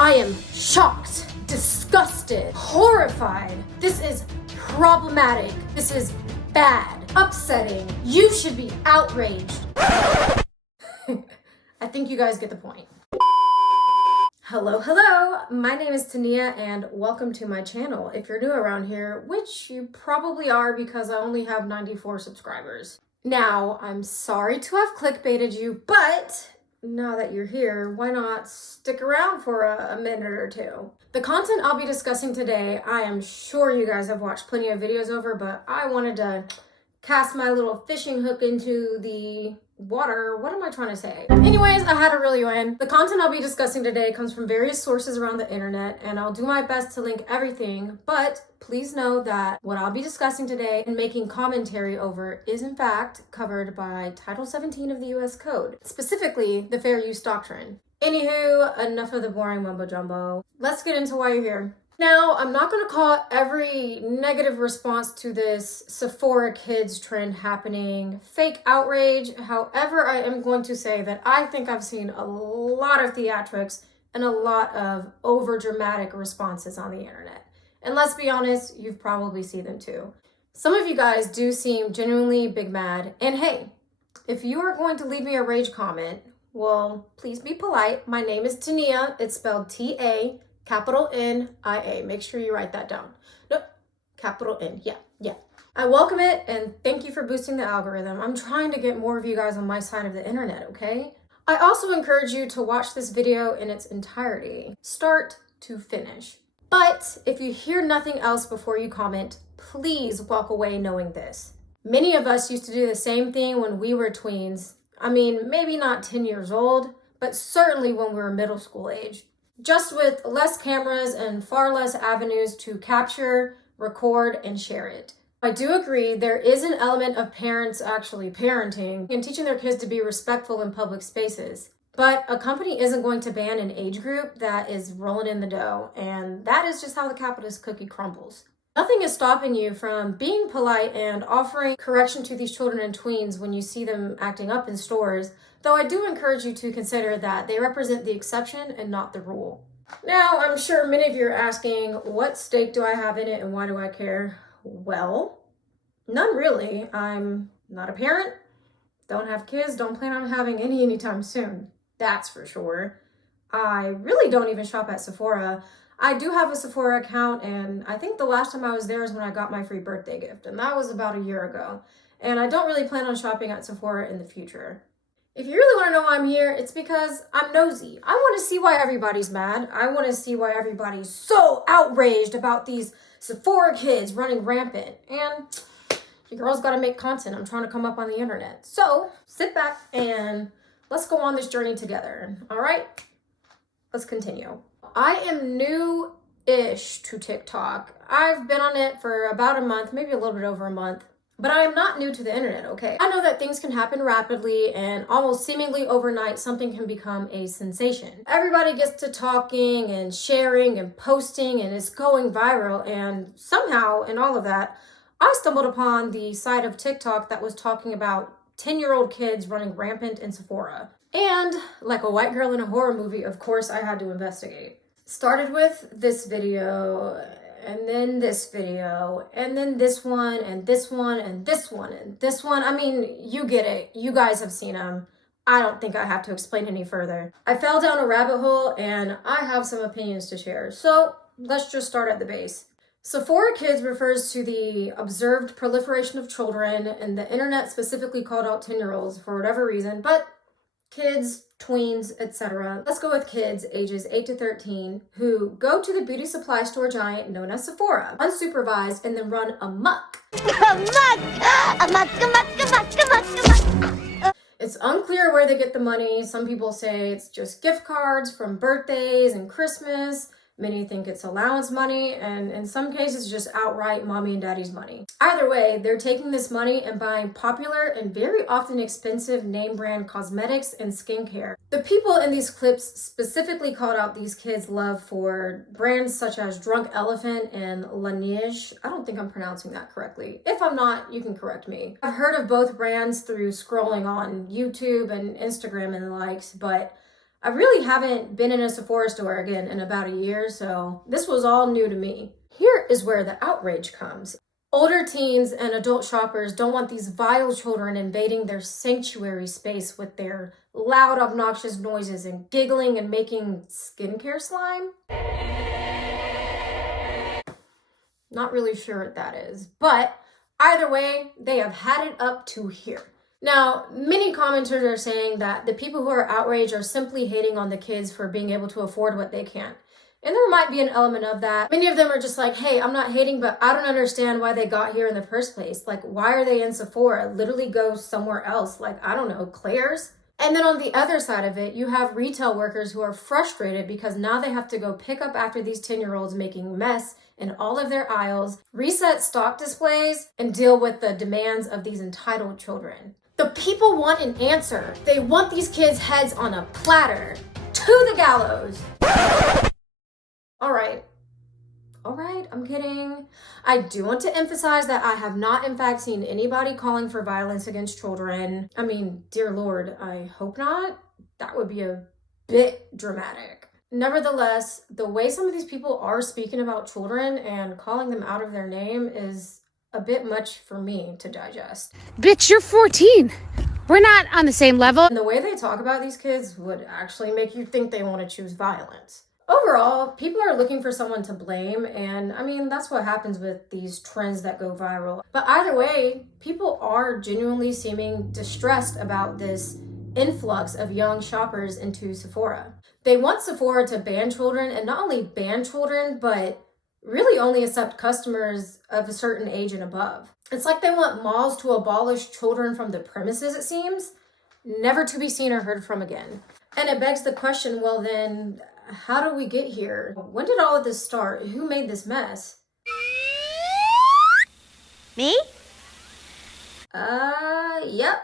I am shocked, disgusted, horrified. This is problematic. This is bad, upsetting. You should be outraged. I think you guys get the point. Hello, my name is Tania and welcome to my channel. If you're new around here, which you probably are because I only have 94 subscribers. Now, I'm sorry to have clickbaited you, but now that you're here, why not stick around for a minute or two? The content I'll be discussing today, I am sure you guys have watched plenty of videos over, but I wanted to cast my little fishing hook into the water. What am I trying to say? Anyways, I had to reel you in. The content I'll be discussing today comes from various sources around the internet, and I'll do my best to link everything, but please know that what I'll be discussing today and making commentary over is in fact covered by Title 17 of the US Code, specifically the Fair Use Doctrine. Anywho, enough of the boring mumbo jumbo. Let's get into why you're here. Now, I'm not going to call every negative response to this Sephora kids trend happening fake outrage. However, I am going to say that I think I've seen a lot of theatrics and a lot of over-dramatic responses on the internet. And let's be honest, you've probably seen them too. Some of you guys do seem genuinely big mad. And hey, if you are going to leave me a rage comment, well, please be polite. My name is Tania. It's spelled T-A. Capital N-I-A. Make sure you write that down. Nope. Capital N. Yeah. I welcome it and thank you for boosting the algorithm. I'm trying to get more of you guys on my side of the internet, okay? I also encourage you to watch this video in its entirety, start to finish. But if you hear nothing else before you comment, please walk away knowing this. Many of us used to do the same thing when we were tweens. I mean, maybe not 10 years old, but certainly when we were middle school age. Just with less cameras and far less avenues to capture, record, and share it. I do agree there is an element of parents actually parenting and teaching their kids to be respectful in public spaces. But a company isn't going to ban an age group that is rolling in the dough, and that is just how the capitalist cookie crumbles. Nothing is stopping you from being polite and offering correction to these children and tweens when you see them acting up in stores, though I do encourage you to consider that they represent the exception and not the rule. Now, I'm sure many of you are asking, what stake do I have in it and why do I care? Well, none really. I'm not a parent, don't have kids, don't plan on having any anytime soon. That's for sure. I really don't even shop at Sephora. I do have a Sephora account, and I think the last time I was there is when I got my free birthday gift, and that was about a year ago. And I don't really plan on shopping at Sephora in the future. If you really want to know why I'm here, it's because I'm nosy. I want to see why everybody's mad. I want to see why everybody's so outraged about these Sephora kids running rampant. And your girl's got to make content. I'm trying to come up on the internet. So sit back and let's go on this journey together. All right, let's continue. I am new-ish to TikTok. I've been on it for about a month, maybe a little bit over a month. But I am not new to the internet, okay? I know that things can happen rapidly and almost seemingly overnight, something can become a sensation. Everybody gets to talking and sharing and posting and it's going viral, and somehow in all of that, I stumbled upon the side of TikTok that was talking about 10-year-old kids running rampant in Sephora. And like a white girl in a horror movie, of course, I had to investigate. Started with this video, and then this video, and then this one, and this one, and this one, and this one. I mean, you get it. You guys have seen them. I don't think I have to explain any further. I fell down a rabbit hole, and I have some opinions to share. So let's just start at the base. Sephora Kids refers to the observed proliferation of children, and the internet specifically called out 10-year-olds for whatever reason, but kids, tweens, etc. Let's go with kids ages 8 to 13 who go to the beauty supply store giant known as Sephora, unsupervised, and then run amok. It's unclear where they get the money. Some people say it's just gift cards from birthdays and Christmas. Many think it's allowance money, and in some cases just outright mommy and daddy's money. Either way, they're taking this money and buying popular and very often expensive name brand cosmetics and skincare. The people in these clips specifically called out these kids' love for brands such as Drunk Elephant and Laneige. I don't think I'm pronouncing that correctly. If I'm not, you can correct me. I've heard of both brands through scrolling on YouTube and Instagram and the likes, but I really haven't been in a Sephora store again in about a year, so this was all new to me. Here is where the outrage comes. Older teens and adult shoppers don't want these vile children invading their sanctuary space with their loud, obnoxious noises and giggling and making skincare slime. Not really sure what that is, but either way, they have had it up to here. Now, many commenters are saying that the people who are outraged are simply hating on the kids for being able to afford what they can't. And there might be an element of that. Many of them are just like, hey, I'm not hating, but I don't understand why they got here in the first place. Like, why are they in Sephora? Literally go somewhere else. Like, I don't know, Claire's? And then on the other side of it, you have retail workers who are frustrated because now they have to go pick up after these 10-year-olds making mess in all of their aisles, reset stock displays, and deal with the demands of these entitled children. The people want an answer. They want these kids' heads on a platter to the gallows. All right, I'm kidding. I do want to emphasize that I have not in fact seen anybody calling for violence against children. I mean, dear Lord, I hope not. That would be a bit dramatic. Nevertheless, the way some of these people are speaking about children and calling them out of their name is a bit much for me to digest. Bitch, you're 14. We're not on the same level. And the way they talk about these kids would actually make you think they want to choose violence. Overall, people are looking for someone to blame, and I mean, that's what happens with these trends that go viral. But either way, people are genuinely seeming distressed about this influx of young shoppers into Sephora. They want Sephora to ban children, and not only ban children, but really only accept customers of a certain age and above. It's like they want malls to abolish children from the premises, it seems, never to be seen or heard from again. And it begs the question, well then, how did we get here? When did all of this start? Who made this mess? Me? Yep.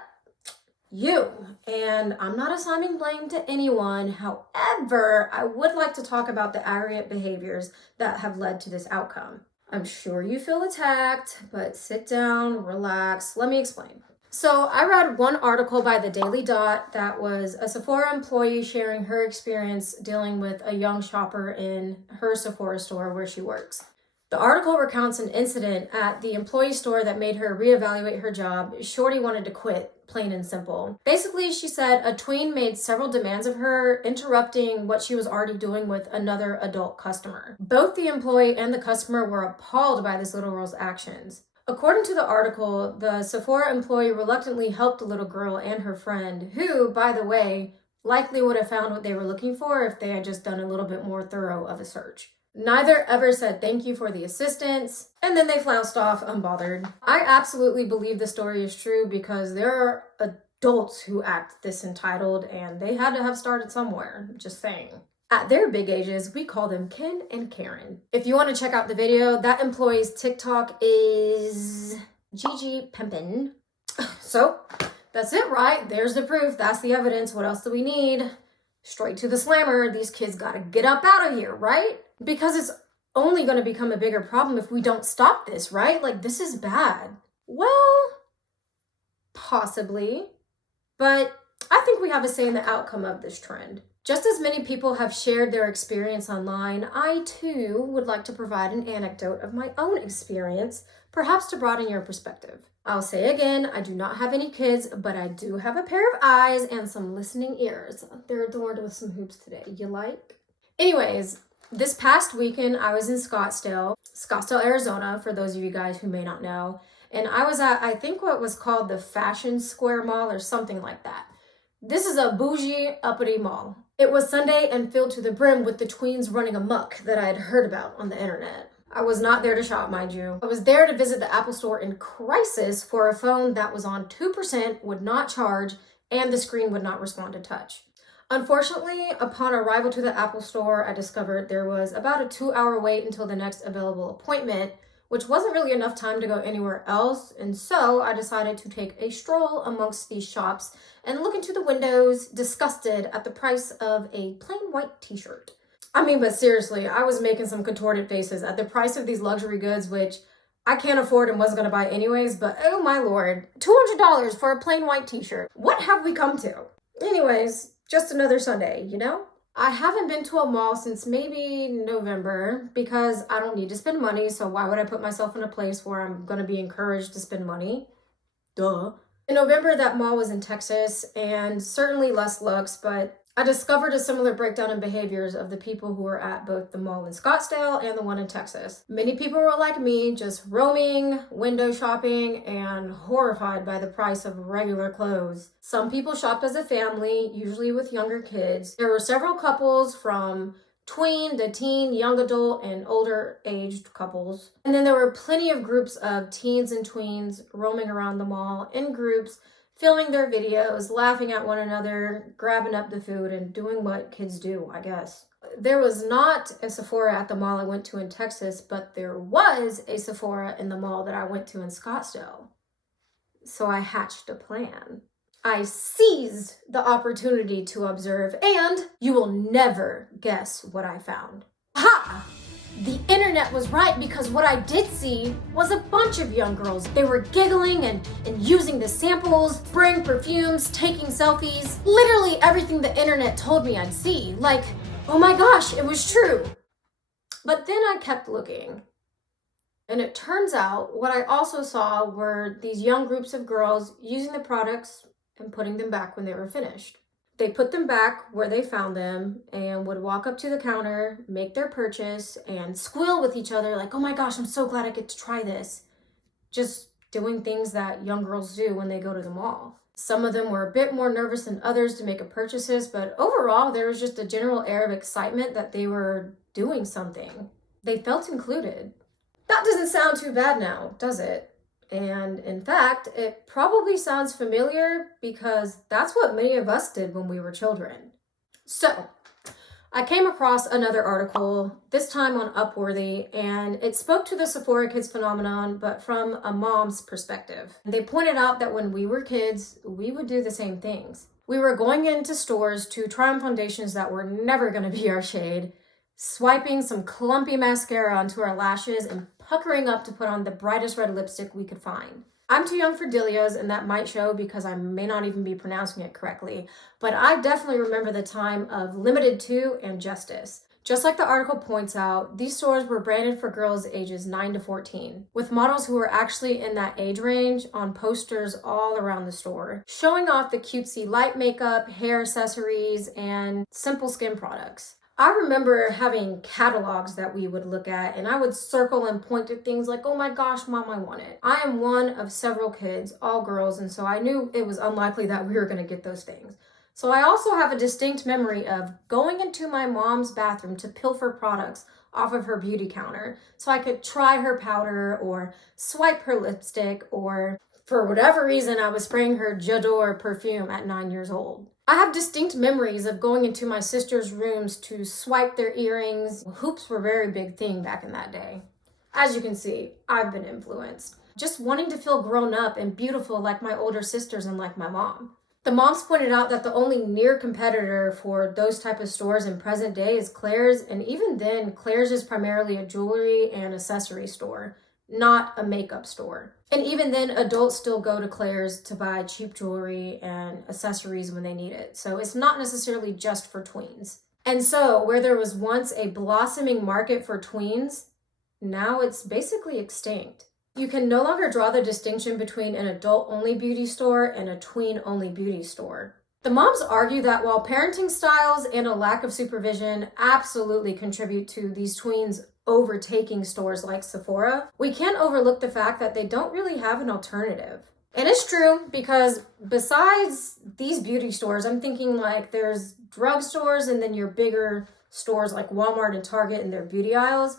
You. And I'm not assigning blame to anyone. However, I would like to talk about the aggregate behaviors that have led to this outcome. I'm sure you feel attacked, but sit down, relax. Let me explain. So I read one article by the Daily Dot that was a Sephora employee sharing her experience dealing with a young shopper in her Sephora store where she works. The article recounts an incident at the employee store that made her reevaluate her job. Shorty wanted to quit, plain and simple. Basically, she said a tween made several demands of her, interrupting what she was already doing with another adult customer. Both the employee and the customer were appalled by this little girl's actions. According to the article, the Sephora employee reluctantly helped the little girl and her friend, who, by the way, likely would have found what they were looking for if they had just done a little bit more thorough of a search. Neither ever said thank you for the assistance, and then they flounced off unbothered. I absolutely believe the story is true because there are adults who act this entitled, and they had to have started somewhere, just saying. At their big ages, we call them Ken and Karen. If you want to check out the video, that employee's TikTok is Gigi Pimpin. So, that's it, right? There's the proof. That's the evidence. What else do we need? Straight to the slammer. These kids gotta get up out of here, right? Because it's only gonna become a bigger problem if we don't stop this, right? Like, this is bad. Well, possibly. But I think we have a say in the outcome of this trend. Just as many people have shared their experience online, I too would like to provide an anecdote of my own experience, perhaps to broaden your perspective. I'll say again, I do not have any kids, but I do have a pair of eyes and some listening ears. They're adorned with some hoops today. You like? Anyways, this past weekend I was in Scottsdale, Arizona, for those of you guys who may not know. And I was at, I think what was called the Fashion Square Mall or something like that. This is a bougie, uppity mall. It was Sunday and filled to the brim with the tweens running amok that I had heard about on the internet. I was not there to shop, mind you. I was there to visit the Apple Store in crisis for a phone that was on 2%, would not charge, and the screen would not respond to touch. Unfortunately, upon arrival to the Apple Store, I discovered there was about a 2-hour wait until the next available appointment, which wasn't really enough time to go anywhere else, and so I decided to take a stroll amongst these shops and look into the windows, disgusted at the price of a plain white t-shirt. I mean, but seriously, I was making some contorted faces at the price of these luxury goods, which I can't afford and wasn't gonna buy anyways, but oh my lord, $200 for a plain white t-shirt. What have we come to? Anyways, Just another Sunday, you know? I haven't been to a mall since maybe November because I don't need to spend money, so why would I put myself in a place where I'm gonna be encouraged to spend money? Duh. In November, that mall was in Texas, and certainly less looks, but I discovered a similar breakdown in behaviors of the people who were at both the mall in Scottsdale and the one in Texas. Many people were like me, just roaming, window shopping, and horrified by the price of regular clothes. Some people shopped as a family, usually with younger kids. There were several couples from tween to teen, young adult, and older aged couples. And then there were plenty of groups of teens and tweens roaming around the mall in groups, filming their videos, laughing at one another, grabbing up the food, and doing what kids do, I guess. There was not a Sephora at the mall I went to in Texas, but there was a Sephora in the mall that I went to in Scottsdale. So I hatched a plan. I seized the opportunity to observe, and you will never guess what I found. Ha! The internet was right, because what I did see was a bunch of young girls. They were giggling and using the samples, spraying perfumes, taking selfies. Literally everything the internet told me I'd see. Like, oh my gosh, it was true. But then I kept looking. And it turns out what I also saw were these young groups of girls using the products and putting them back when they were finished. They put them back where they found them and would walk up to the counter, make their purchase, and squeal with each other like, oh my gosh, I'm so glad I get to try this. Just doing things that young girls do when they go to the mall. Some of them were a bit more nervous than others to make purchases, but overall there was just a general air of excitement that they were doing something. They felt included. That doesn't sound too bad now, does it? And in fact, it probably sounds familiar because that's what many of us did when we were children. So, I came across another article, this time on Upworthy, and it spoke to the Sephora Kids phenomenon, but from a mom's perspective. They pointed out that when we were kids, we would do the same things. We were going into stores to try on foundations that were never going to be our shade, swiping some clumpy mascara onto our lashes, and puckering up to put on the brightest red lipstick we could find. I'm too young for Delia's, and that might show because I may not even be pronouncing it correctly, but I definitely remember the time of Limited 2 and Justice. Just like the article points out, these stores were branded for girls ages 9 to 14, with models who were actually in that age range on posters all around the store, showing off the cutesy light makeup, hair accessories, and simple skin products. I remember having catalogs that we would look at, and I would circle and point to things like, oh my gosh, mom, I want it. I am one of several kids, all girls, and so I knew it was unlikely that we were going to get those things. So I also have a distinct memory of going into my mom's bathroom to pilfer products off of her beauty counter so I could try her powder or swipe her lipstick, or for whatever reason, I was spraying her J'adore perfume at 9 years old. I have distinct memories of going into my sister's rooms to swipe their earrings. Hoops were a very big thing back in that day. As you can see, I've been influenced. Just wanting to feel grown up and beautiful like my older sisters and like my mom. The moms pointed out that the only near competitor for those type of stores in present day is Claire's, and even then, Claire's is primarily a jewelry and accessory store, not a makeup store. And even then, adults still go to Claire's to buy cheap jewelry and accessories when they need it. So it's not necessarily just for tweens. And so where there was once a blossoming market for tweens, now it's basically extinct. You can no longer draw the distinction between an adult-only beauty store and a tween-only beauty store. The moms argue that while parenting styles and a lack of supervision absolutely contribute to these tweens overtaking stores like Sephora, we can't overlook the fact that they don't really have an alternative. And it's true, because besides these beauty stores, I'm thinking like there's drugstores and then your bigger stores like Walmart and Target and their beauty aisles.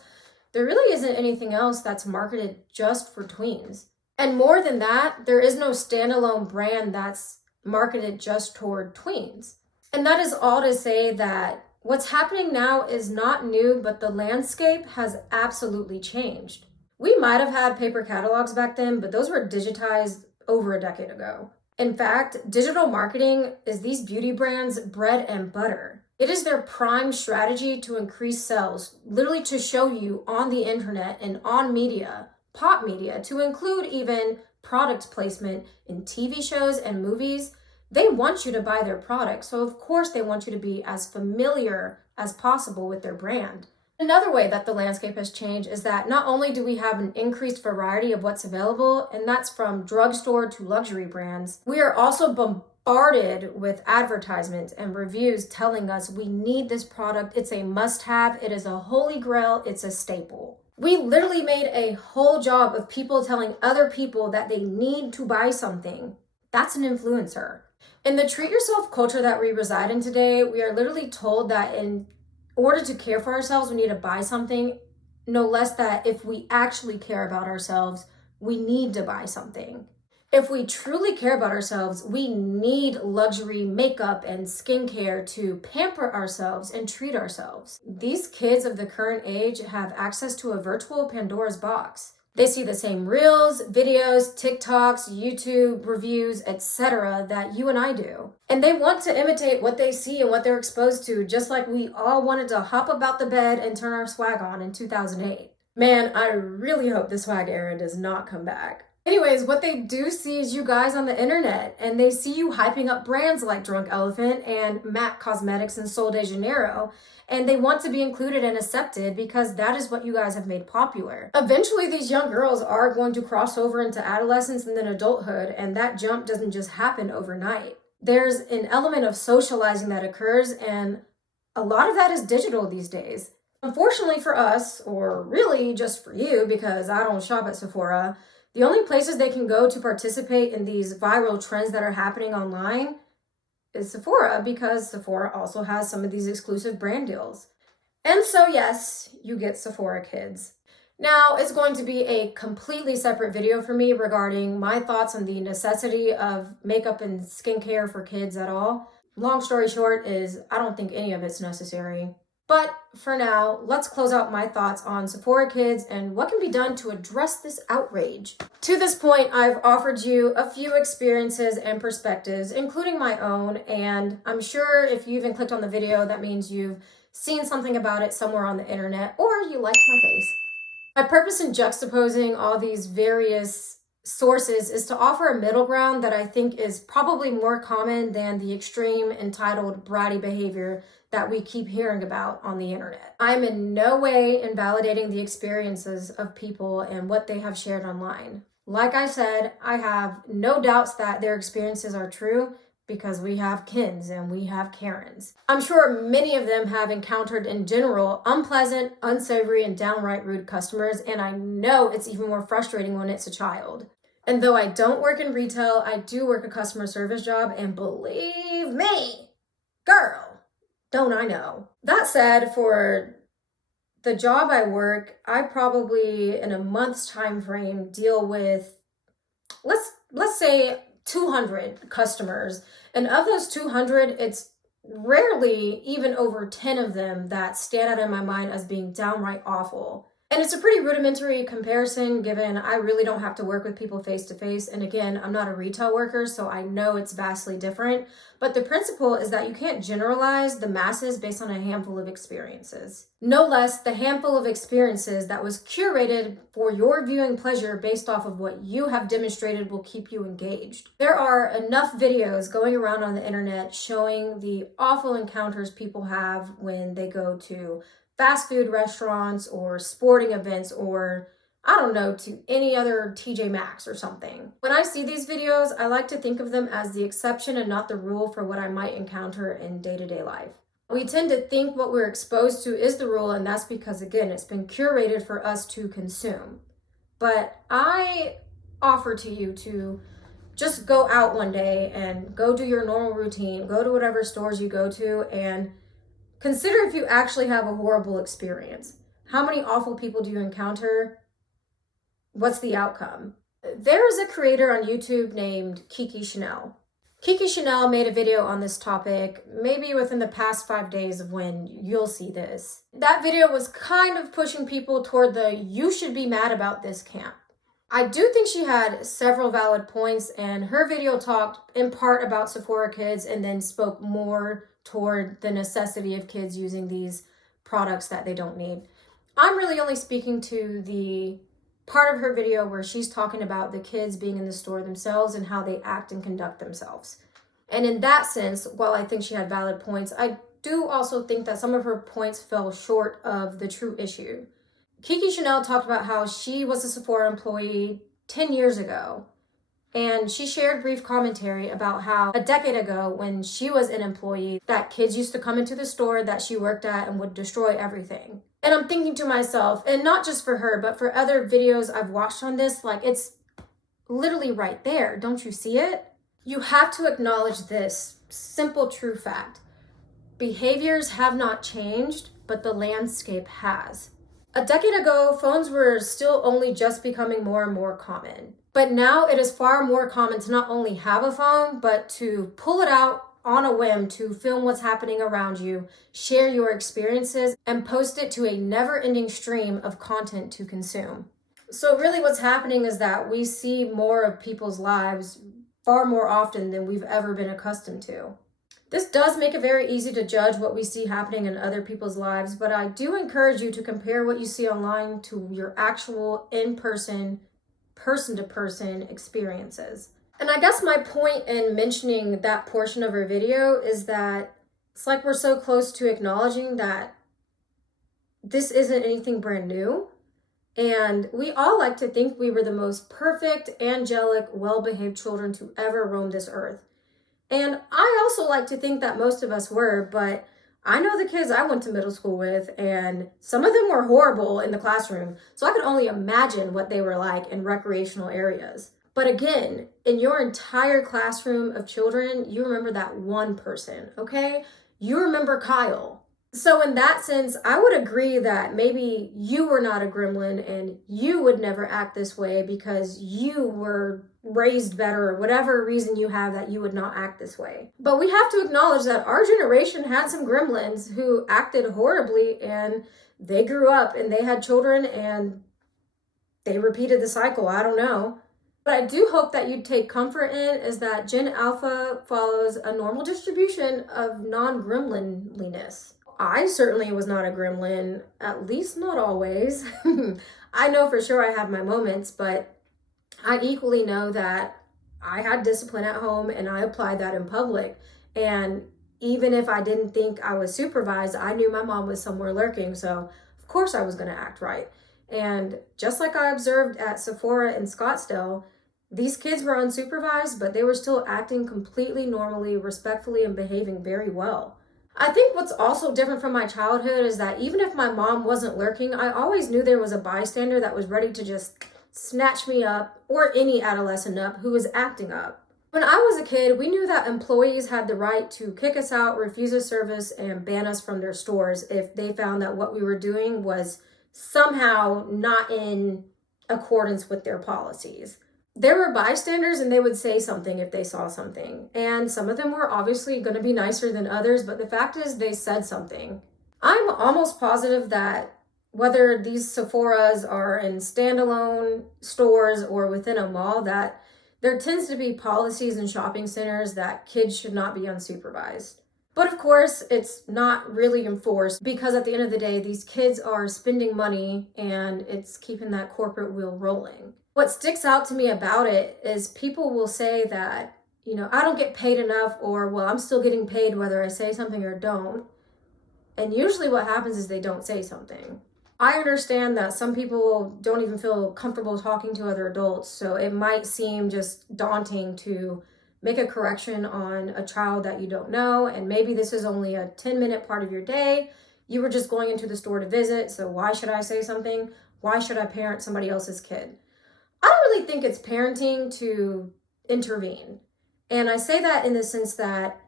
There really isn't anything else that's marketed just for tweens. And more than that, there is no standalone brand that's marketed just toward tweens. And that is all to say that what's happening now is not new, but the landscape has absolutely changed. We might have had paper catalogs back then, but those were digitized over a decade ago. In fact, digital marketing is these beauty brands' bread and butter. It is their prime strategy to increase sales, literally to show you on the internet and on media, pop media, to include even product placement in TV shows and movies, They want you to buy their product, so of course they want you to be as familiar as possible with their brand. Another way that the landscape has changed is that not only do we have an increased variety of what's available, and that's from drugstore to luxury brands, we are also bombarded with advertisements and reviews telling us we need this product, it's a must-have, it is a holy grail, it's a staple. We literally made a whole job of people telling other people that they need to buy something. That's an influencer. In the treat yourself culture that we reside in today, we are literally told that in order to care for ourselves, we need to buy something. No less that if we actually care about ourselves, we need to buy something. If we truly care about ourselves, we need luxury makeup and skincare to pamper ourselves and treat ourselves. These kids of the current age have access to a virtual Pandora's box. They see the same reels, videos, TikToks, YouTube reviews, etc. that you and I do. And they want to imitate what they see and what they're exposed to, just like we all wanted to hop about the bed and turn our swag on in 2008. Man, I really hope the swag era does not come back. Anyways, what they do see is you guys on the internet, and they see you hyping up brands like Drunk Elephant and MAC Cosmetics and Sol de Janeiro, and they want to be included and accepted because that is what you guys have made popular. Eventually, these young girls are going to cross over into adolescence and then adulthood, and that jump doesn't just happen overnight. There's an element of socializing that occurs, and a lot of that is digital these days. Unfortunately for us, or really just for you, because I don't shop at Sephora, the only places they can go to participate in these viral trends that are happening online is Sephora, because Sephora also has some of these exclusive brand deals. And so yes, you get Sephora kids. Now, it's going to be a completely separate video for me regarding my thoughts on the necessity of makeup and skincare for kids at all. Long story short is I don't think any of it's necessary. But for now, let's close out my thoughts on Sephora kids and what can be done to address this outrage. To this point, I've offered you a few experiences and perspectives, including my own, and I'm sure if you even clicked on the video, that means you've seen something about it somewhere on the internet, or you liked my face. My purpose in juxtaposing all these various sources is to offer a middle ground that I think is probably more common than the extreme entitled bratty behavior that we keep hearing about on the internet. I'm in no way invalidating the experiences of people and what they have shared online. Like I said, I have no doubts that their experiences are true because we have Kens and we have Karens. I'm sure many of them have encountered in general unpleasant, unsavory, and downright rude customers, and I know it's even more frustrating when it's a child. And though I don't work in retail, I do work a customer service job, and believe me, girl, don't I know. That said, for the job I work, I probably in a month's time frame deal with, let's say 200 customers. And of those 200, it's rarely even over 10 of them that stand out in my mind as being downright awful. And it's a pretty rudimentary comparison given I really don't have to work with people face to face. And again, I'm not a retail worker, so I know it's vastly different. But the principle is that you can't generalize the masses based on a handful of experiences. No less the handful of experiences that was curated for your viewing pleasure based off of what you have demonstrated will keep you engaged. There are enough videos going around on the internet showing the awful encounters people have when they go to fast food restaurants or sporting events or, I don't know, to any other TJ Maxx or something. When I see these videos, I like to think of them as the exception and not the rule for what I might encounter in day-to-day life. We tend to think what we're exposed to is the rule, and that's because, again, it's been curated for us to consume. But I offer to you to just go out one day and go do your normal routine, go to whatever stores you go to, and consider if you actually have a horrible experience. How many awful people do you encounter? What's the outcome? There is a creator on YouTube named Kiki Chanel. Kiki Chanel made a video on this topic, maybe within the past 5 days of when you'll see this. That video was kind of pushing people toward the you should be mad about this camp. I do think she had several valid points, and her video talked in part about Sephora kids and then spoke more toward the necessity of kids using these products that they don't need. I'm really only speaking to the part of her video where she's talking about the kids being in the store themselves and how they act and conduct themselves. And in that sense, while I think she had valid points, I do also think that some of her points fell short of the true issue. Kiki Chanel talked about how she was a Sephora employee 10 years ago. And she shared brief commentary about how a decade ago, when she was an employee, that kids used to come into the store that she worked at and would destroy everything. And I'm thinking to myself, and not just for her, but for other videos I've watched on this, like, it's literally right there. Don't you see it? You have to acknowledge this simple true fact. Behaviors have not changed, but the landscape has. A decade ago, phones were still only just becoming more and more common. But now it is far more common to not only have a phone, but to pull it out on a whim to film what's happening around you, share your experiences, and post it to a never-ending stream of content to consume. So really what's happening is that we see more of people's lives far more often than we've ever been accustomed to. This does make it very easy to judge what we see happening in other people's lives, but I do encourage you to compare what you see online to your actual in-person, person-to-person experiences. And I guess my point in mentioning that portion of her video is that it's like we're so close to acknowledging that this isn't anything brand new. And we all like to think we were the most perfect, angelic, well-behaved children to ever roam this earth. And I also like to think that most of us were, but I know the kids I went to middle school with, and some of them were horrible in the classroom. So I could only imagine what they were like in recreational areas. But again, in your entire classroom of children, you remember that one person, okay? You remember Kyle. So in that sense, I would agree that maybe you were not a gremlin and you would never act this way because you were raised better or whatever reason you have that you would not act this way. But we have to acknowledge that our generation had some gremlins who acted horribly, and they grew up and they had children and they repeated the cycle. I don't know. But I do hope that you take comfort in is that Gen Alpha follows a normal distribution of non-gremlinliness. I certainly was not a gremlin, at least not always. I know for sure I have my moments, but I equally know that I had discipline at home and I applied that in public. And even if I didn't think I was supervised, I knew my mom was somewhere lurking. So of course I was going to act right. And just like I observed at Sephora in Scottsdale, these kids were unsupervised, but they were still acting completely normally, respectfully, and behaving very well. I think what's also different from my childhood is that even if my mom wasn't lurking, I always knew there was a bystander that was ready to just snatch me up, or any adolescent up who was acting up. When I was a kid, we knew that employees had the right to kick us out, refuse us service, and ban us from their stores if they found that what we were doing was somehow not in accordance with their policies. There were bystanders and they would say something if they saw something. And some of them were obviously going to be nicer than others, but the fact is they said something. I'm almost positive that whether these Sephoras are in standalone stores or within a mall, that there tends to be policies in shopping centers that kids should not be unsupervised. But of course, it's not really enforced because at the end of the day, these kids are spending money and it's keeping that corporate wheel rolling. What sticks out to me about it is people will say that, I don't get paid enough, or, well, I'm still getting paid whether I say something or don't. And usually what happens is they don't say something. I understand that some people don't even feel comfortable talking to other adults, so it might seem just daunting to make a correction on a child that you don't know, and maybe this is only a 10-minute part of your day. You were just going into the store to visit, so why should I say something? Why should I parent somebody else's kid? I don't really think it's parenting to intervene. And I say that in the sense that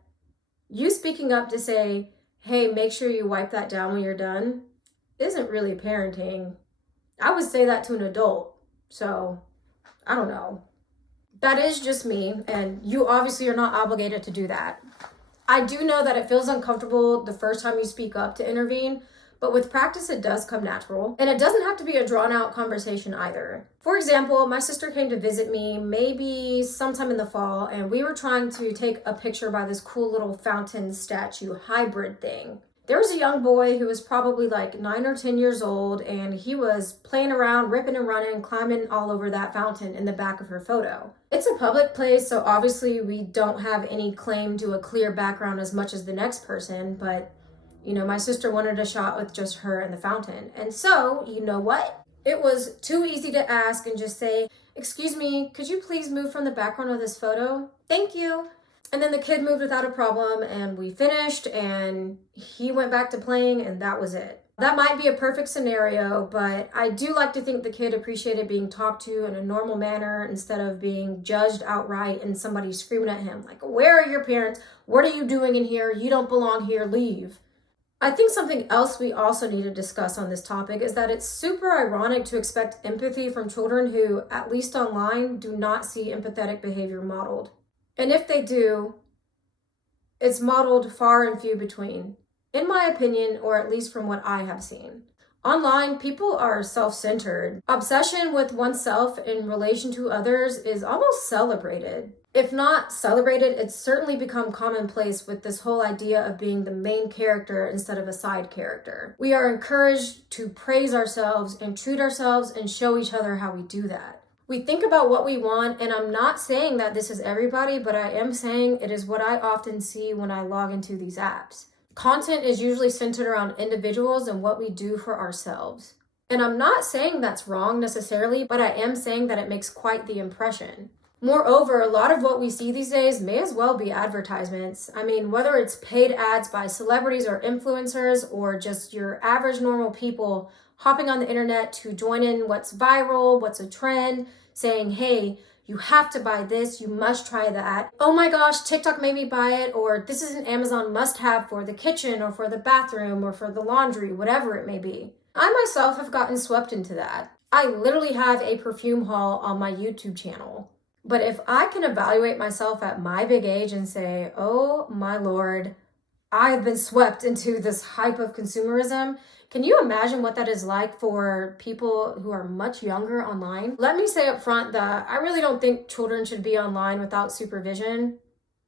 you speaking up to say, hey, make sure you wipe that down when you're done, isn't really parenting. I would say that to an adult. So, I don't know. That is just me, and you obviously are not obligated to do that. I do know that it feels uncomfortable the first time you speak up to intervene, but with practice, it does come natural. And it doesn't have to be a drawn-out conversation either. For example, my sister came to visit me maybe sometime in the fall, and we were trying to take a picture by this cool little fountain statue hybrid thing. There was a young boy who was probably like 9 or 10 years old, and he was playing around, ripping and running, climbing all over that fountain in the back of her photo. It's a public place, so obviously we don't have any claim to a clear background as much as the next person, but you know, my sister wanted a shot with just her and the fountain. And so, you know what? It was too easy to ask and just say, "Excuse me, could you please move from the background of this photo? Thank you." And then the kid moved without a problem, and we finished, and he went back to playing, and that was it. That might be a perfect scenario, but I do like to think the kid appreciated being talked to in a normal manner instead of being judged outright and somebody screaming at him like, "Where are your parents? What are you doing in here? You don't belong here, leave." I think something else we also need to discuss on this topic is that it's super ironic to expect empathy from children who, at least online, do not see empathetic behavior modeled. And if they do, it's modeled far and few between, in my opinion, or at least from what I have seen. Online, people are self-centered. Obsession with oneself in relation to others is almost celebrated. If not celebrated, it's certainly become commonplace with this whole idea of being the main character instead of a side character. We are encouraged to praise ourselves and treat ourselves and show each other how we do that. We think about what we want, and I'm not saying that this is everybody, but I am saying it is what I often see when I log into these apps. Content is usually centered around individuals and what we do for ourselves. And I'm not saying that's wrong necessarily, but I am saying that it makes quite the impression. Moreover, a lot of what we see these days may as well be advertisements. I mean, whether it's paid ads by celebrities or influencers or just your average normal people hopping on the internet to join in what's viral, what's a trend, saying, "Hey, you have to buy this, you must try that. Oh my gosh, TikTok made me buy it," or "This is an Amazon must-have for the kitchen or for the bathroom or for the laundry," whatever it may be. I myself have gotten swept into that. I literally have a perfume haul on my YouTube channel. But if I can evaluate myself at my big age and say, "Oh my Lord, I have been swept into this hype of consumerism," can you imagine what that is like for people who are much younger online? Let me say up front that I really don't think children should be online without supervision,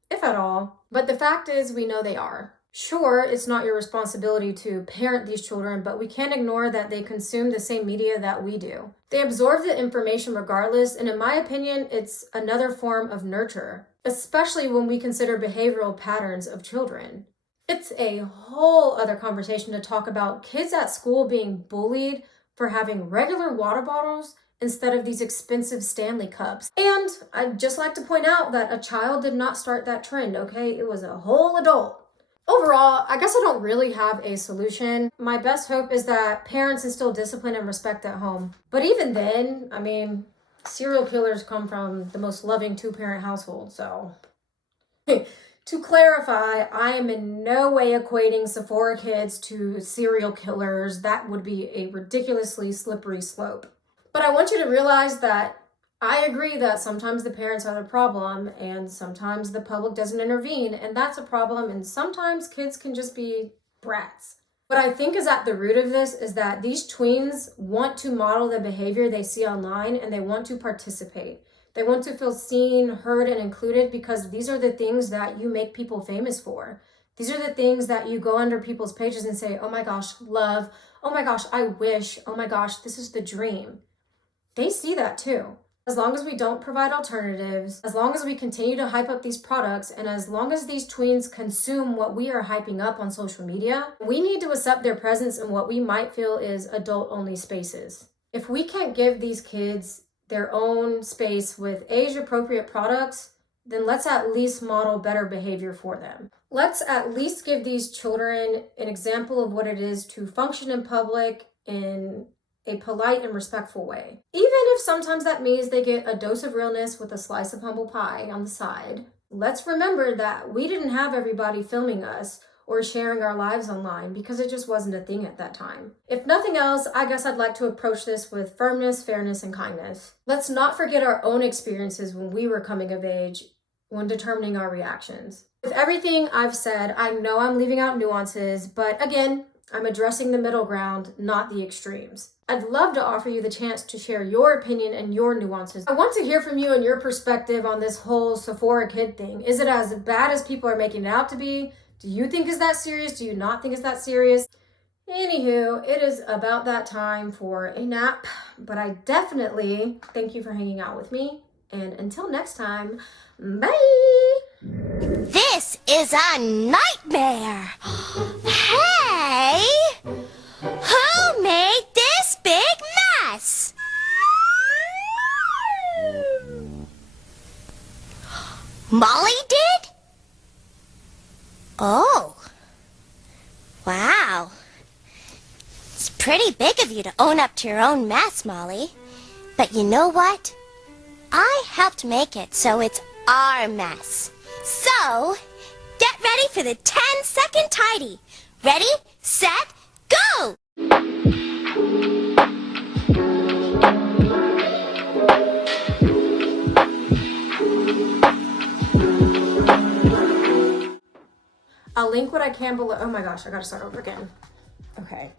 if at all. But the fact is, we know they are. Sure, it's not your responsibility to parent these children, but we can't ignore that they consume the same media that we do. They absorb the information regardless, and in my opinion, it's another form of nurture, especially when we consider behavioral patterns of children. It's a whole other conversation to talk about kids at school being bullied for having regular water bottles instead of these expensive Stanley cups. And I'd just like to point out that a child did not start that trend, okay? It was a whole adult. Overall, I guess I don't really have a solution. My best hope is that parents instill discipline and respect at home. But even then, I mean, serial killers come from the most loving two-parent household, so... To clarify, I am in no way equating Sephora kids to serial killers. That would be a ridiculously slippery slope. But I want you to realize that I agree that sometimes the parents are the problem and sometimes the public doesn't intervene, and that's a problem, and sometimes kids can just be brats. What I think is at the root of this is that these tweens want to model the behavior they see online, and they want to participate. They want to feel seen, heard, and included because these are the things that you make people famous for. These are the things that you go under people's pages and say, "Oh my gosh, love. Oh my gosh, I wish. Oh my gosh, this is the dream." They see that too. As long as we don't provide alternatives, as long as we continue to hype up these products, and as long as these tweens consume what we are hyping up on social media, we need to accept their presence in what we might feel is adult-only spaces. If we can't give these kids their own space with age-appropriate products, then let's at least model better behavior for them. Let's at least give these children an example of what it is to function in public in a polite and respectful way. Even if sometimes that means they get a dose of realness with a slice of humble pie on the side, let's remember that we didn't have everybody filming us or sharing our lives online because it just wasn't a thing at that time. If nothing else, I guess I'd like to approach this with firmness, fairness, and kindness. Let's not forget our own experiences when we were coming of age when determining our reactions. With everything I've said, I know I'm leaving out nuances, but again, I'm addressing the middle ground, not the extremes. I'd love to offer you the chance to share your opinion and your nuances. I want to hear from you and your perspective on this whole Sephora kid thing. Is it as bad as people are making it out to be? Do you think it's that serious? Do you not think it's that serious? Anywho, it is about that time for a nap, but I definitely thank you for hanging out with me. And until next time, bye! This is a nightmare. Hey! Who made this big mess? Molly did? Oh. Wow. It's pretty big of you to own up to your own mess, Molly. But you know what? I helped make it, so it's our mess. So, get ready for the 10-second tidy. Ready, set, go! I'll link what I can below. Oh my gosh, I gotta start over again. Okay.